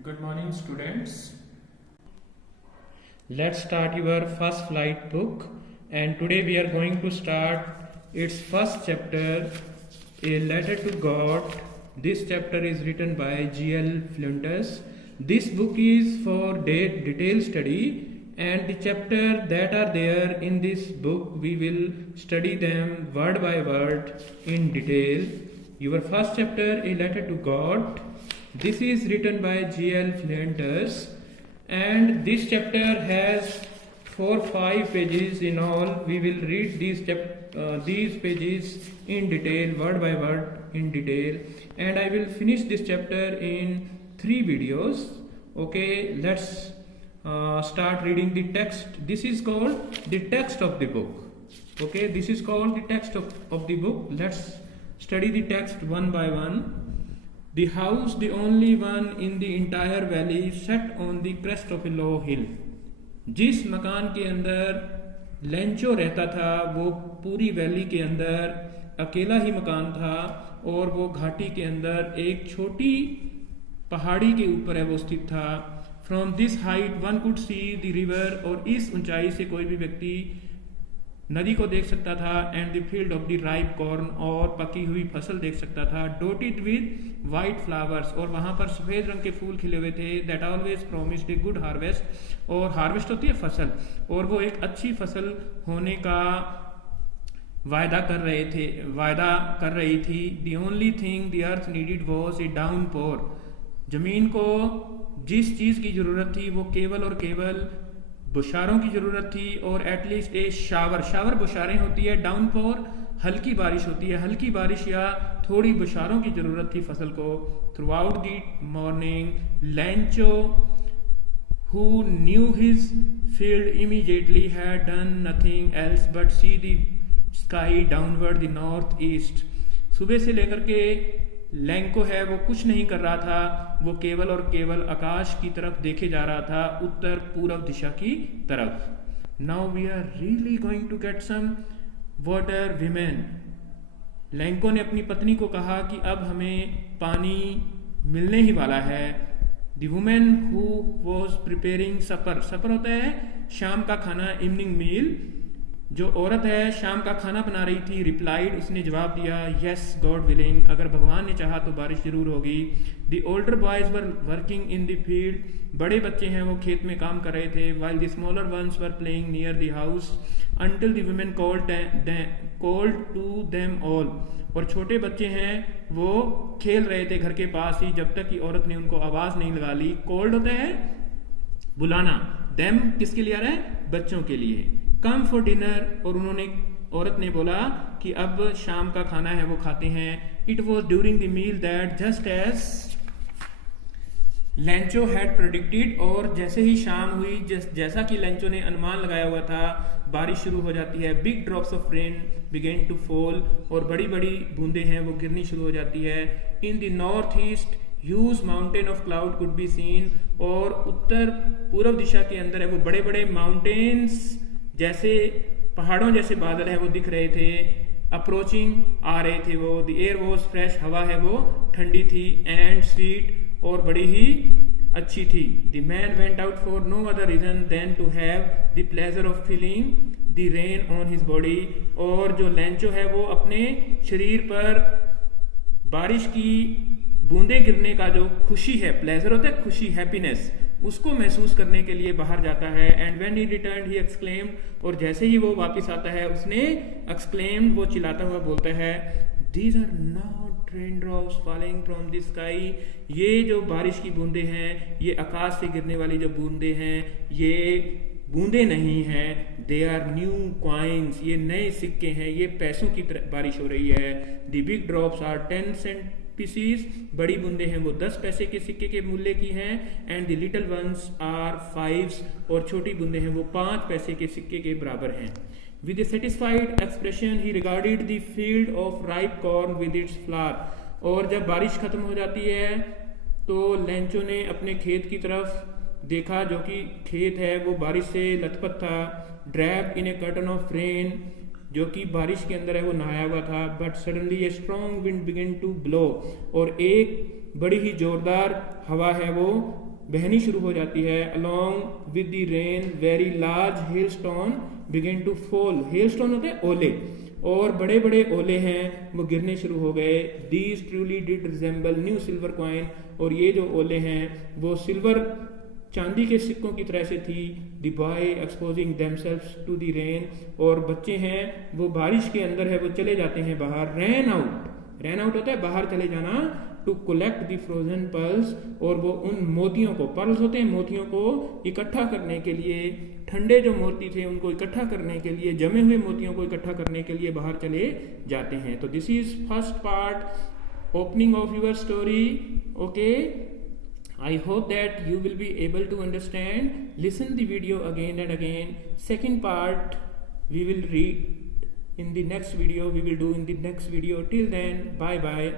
Good morning, students. Let's start your first flight book, and today we are going to start its first chapter, A Letter to God. This chapter is written by G.L. Flinders. This book is for detailed study, and the chapter that are there in this book we will study them word by word in detail. Your first chapter, A Letter to God. This is written by G.L. Flinders, and this chapter has 4-5 pages in all. We will read these pages in detail, word by word in detail, and I will finish this chapter in 3 videos. Okay, let's start reading the text. This is called the text of the book. Okay, this is called the text of the book. Let's study the text one by one. The house, the only one in the entire valley, set on the crest of a low hill. जिस मकान के अंदर Lencho रहता था वो पूरी valley के अंदर अकेला ही मकान था, और वो घाटी के अंदर एक छोटी पहाड़ी के ऊपर है वो स्थित था. From this height one could see the river, और इस ऊंचाई से कोई भी व्यक्ति नदी को देख सकता था. And the field of the ripe corn, और पकी हुई फसल देख सकता था. डोटेड विद वाइट फ्लावर्स, और वहां पर सफेद रंग के फूल खिले हुए थे. That always promised a good harvest, और हार्वेस्ट होती है फसल, और वो एक अच्छी फसल होने का वायदा कर रही थी. The only thing the earth needed was a downpour. जमीन को जिस चीज की जरूरत थी वो केवल और केवल बुशारों की जरूरत थी, और एटलीस्ट ए शावर बुशारें होती है. डाउनपोर हल्की बारिश होती है, हल्की बारिश या थोड़ी बुशारों की जरूरत थी फसल को. Through out the morning लैंचो, who knew his field immediately, had done nothing else but see the sky downward the northeast. सुबह से लेकर के लैंको है वो कुछ नहीं कर रहा था, वो केवल और केवल आकाश की तरफ देखे जा रहा था, उत्तर पूर्व दिशा की तरफ. Now we are really going to get some water women. Lencho ने अपनी पत्नी को कहा कि अब हमें पानी मिलने ही वाला है. The women who was preparing supper, supper होता है शाम का खाना, इवनिंग मील. जो औरत है शाम का खाना बना रही थी. रिप्लाइड, उसने जवाब दिया, यस गॉड विलिंग, अगर भगवान ने चाहा तो बारिश जरूर होगी. The older boys were working in the field, बड़े बच्चे हैं वो खेत में काम कर रहे थे. While the smaller ones were playing near the house until the women called to them all, और छोटे बच्चे हैं वो खेल रहे थे घर के पास ही जब तक कि औरत ने उनको आवाज नहीं लगा ली. कॉल्ड होता है बुलाना, देम किसके लिए आ रहा है, बच्चों के लिए. कम फॉर डिनर, और औरत ने बोला कि अब शाम का खाना है वो खाते हैं. It was during the meal that just as Lencho had predicted, और जैसे ही शाम हुई जैसा कि लेंचो ने अनुमान लगाया हुआ था, बारिश शुरू हो जाती है. Big drops of rain began to fall, और बड़ी बड़ी बूंदे हैं वो गिरनी शुरू हो जाती है. In the north east huge mountain of cloud could be seen, और उत्तर पूर्व दिशा के अंदर है वो बड़े बड़े माउंटेन्स जैसे पहाड़ों जैसे बादल है वो दिख रहे थे. अप्रोचिंग, आ रहे थे वो. द एयर वॉज फ्रेश, हवा है वो ठंडी थी. एंड स्वीट, और बड़ी ही अच्छी थी. The man went out for no other reason than to have the pleasure of feeling the rain on his body, और जो लैंचो है वो अपने शरीर पर बारिश की बूंदे गिरने का जो खुशी है, प्लेजर होता है खुशी, हैप्पीनेस, उसको महसूस करने के लिए बाहर जाता है. And when he returned he exclaimed, और जैसे ही वो वापस आता है उसने एक्सक्लेम्ड, वो चिल्लाता हुआ बोलता है, these are not rain drops falling from the sky. ये जो बारिश की बूंदे हैं, ये आकाश से गिरने वाली जो बूंदे हैं, ये बूंदे नहीं हैं. दे आर न्यू कॉइन्स, ये नए सिक्के हैं, ये पैसों की बारिश हो रही है. The big drops are 10 cent pieces, बड़ी बूंदे हैं वो 10 पैसे के सिक्के के मूल्य की हैं. And the little ones are 5, और छोटी बूंदे हैं वो 5 पैसे के सिक्के के बराबर हैं. With A satisfied expression he regarded the field of ripe corn with its flower, और जब बारिश खत्म हो जाती है तो लेंचो ने अपने खेत की तरफ देखा, जो कि खेत है वो बारिश से लथपथ था. Draped in A curtain of rain, जो कि बारिश के अंदर है वो नहाया हुआ था. But suddenly a strong wind begin to blow, और एक बड़ी ही जोरदार हवा है वो बहनी शुरू हो जाती है। Along with the rain very large hailstone begin to fall. Hailstone होते हैं ओले, और बड़े बड़े ओले हैं वो गिरने शुरू हो गए। These truly did resemble new silver coin, और ये जो ओले हैं वो सिल्वर चांदी के सिक्कों की तरह से थी। The boy exposing themselves to the rain, और बच्चे हैं वो बारिश के अंदर है वो चले जाते हैं बाहर। रैन आउट होता है बाहर चले जाना। To collect the frozen pearls, और वो उन मोतियों को, पर्ल्स होते हैं मोतियों को इकट्ठा करने के लिए, ठंडे जो मोती थे उनको इकट्ठा करने के लिए, जमे हुए मोतियों को इकट्ठा करने के लिए बाहर चले जाते हैं। तो this is first part, opening of your story. Okay, I hope that you will be able to understand. Listen the video again and again. Second part we will read in the next video. We will do in the next video. Till then, bye bye.